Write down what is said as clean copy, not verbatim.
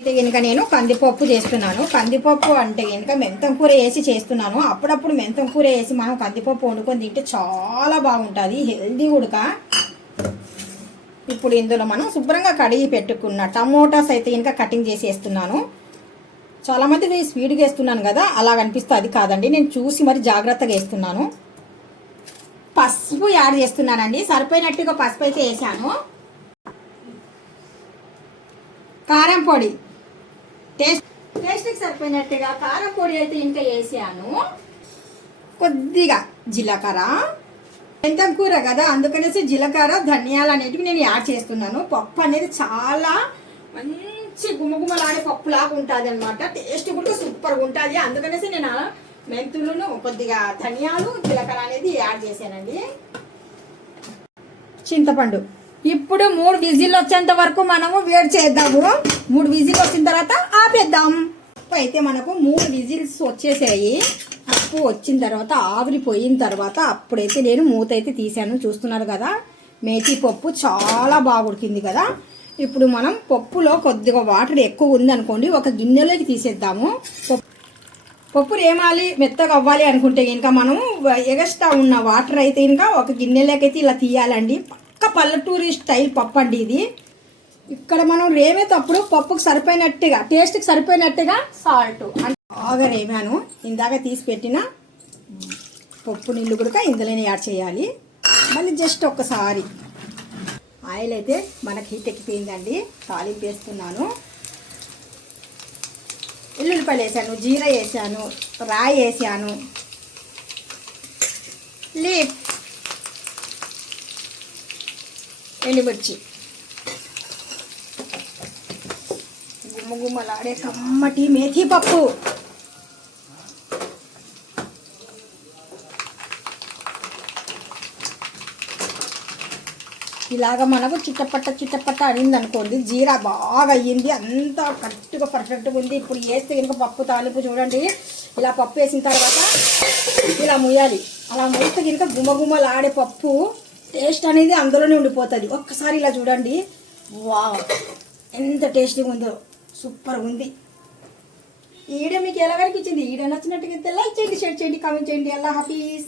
అయితే కనుక నేను కందిపప్పు చేస్తున్నాను. కందిపప్పు అంటే కనుక మెంతం కూర వేసి చేస్తున్నాను. అప్పుడప్పుడు మెంతం కూర వేసి మనం కందిపప్పు వండుకొని తింటే చాలా బాగుంటుంది, హెల్దీ ఉడక. ఇప్పుడు ఇందులో మనం శుభ్రంగా కడిగి పెట్టుకున్న టమోటాస్ అయితే కనుక కటింగ్ చేసి వేస్తున్నాను. చాలామంది స్పీడ్గా వేస్తున్నాను కదా, అలా అనిపిస్తే అది కాదండి, నేను చూసి మరి జాగ్రత్తగా వేస్తున్నాను. పసుపు యాడ్ చేస్తున్నానండి, సరిపోయినట్టుగా పసుపు అయితే వేసాను. కారం పొడి టేస్ట్కి సరిపోయినట్టుగా కారం పొడి అయితే ఇంకా వేసాను. కొద్దిగా జీలకర్ర, మెంతం కూర కదా అందుకనేసి జీలకర్ర ధనియాలు అనేటివి నేను యాడ్ చేస్తున్నాను. పప్పు అనేది చాలా మంచి గుమగుమలాడే పప్పులాగా ఉంటుంది అనమాట. టేస్ట్ కూడా సూపర్గా ఉంటుంది. అందుకనేసి నేను మెంతులను కొద్దిగా ధనియాలు జీలకర్ర అనేది యాడ్ చేశానండి. చింతపండు ఇప్పుడు 3 విజిల్ వచ్చేంత వరకు మనము వేడి చేద్దాము. 3 విజిల్ వచ్చిన తర్వాత ఆపేద్దాం. అయితే మనకు 3 విజిల్స్ వచ్చేసాయి. పప్పు వచ్చిన తర్వాత ఆవిరిపోయిన తర్వాత అప్పుడైతే నేను మూత అయితే తీసాను. చూస్తున్నారు కదా, మేతి పప్పు చాలా బాగా ఉడికింది కదా. ఇప్పుడు మనం పప్పులో కొద్దిగా వాటర్ ఎక్కువ ఉందనుకోండి, ఒక గిన్నెలోకి తీసేద్దాము. పప్పు ఏమాలి మెత్తగా అవ్వాలి అనుకుంటే ఇంకా మనము ఎగస్ట్రా ఉన్న వాటర్ అయితే ఇంకా ఒక గిన్నెలోకి అయితే ఇలా తీయాలండి. పక్క పల్లెటూరి స్టైల్ పప్పు అండి ఇది. ఇక్కడ మనం రేమేటప్పుడు పప్పుకు సరిపోయినట్టుగా, టేస్ట్కి సరిపోయినట్టుగా సాల్ట్ అంటే బాగా రేమాను. ఇందాక తీసి పెట్టిన పప్పు నీళ్ళు కూడా ఇందులోనే యాడ్ చేయాలి. మళ్ళీ జస్ట్ ఒక్కసారి ఆయిల్ అయితే మనకి హీట్ ఎక్కిపోయిందండి. తాలింపు వేస్తున్నాను. ఎల్లుల్లిపాయలు వేసాను, జీరా వేసాను, రాయి వేసాను, లీఫ్, ఎండుమిర్చి, గుమ్మగుమ్మలాడే కమ్మటి మేథీ పప్పు. ఇలాగ మనకు చిట్టపట్ట అనింది అనుకోండి, జీరా బాగా అయ్యింది, అంతా కరెక్ట్గా పర్ఫెక్ట్గా ఉంది. ఇప్పుడు వేస్తే కనుక పప్పు తాలింపు చూడండి, ఇలా పప్పు వేసిన తర్వాత ఇలా ముయ్యాలి. అలా ముయిస్తే కనుక గుమ్మగుమ్మలాడే పప్పు టేస్ట్ అనేది అందులోనే ఉండిపోతుంది. ఒక్కసారి ఇలా చూడండి, వావ్ ఎంత టేస్టీగా ఉందో, సూపర్ ఉంది. ఈ వీడియో మీకు ఎలా అనిపించింది? ఈ వీడియో నచ్చినట్టుగా లైక్ చేయండి, షేర్ చేయండి, కామెంట్ చేయండి. అల్లా హాఫీజ్.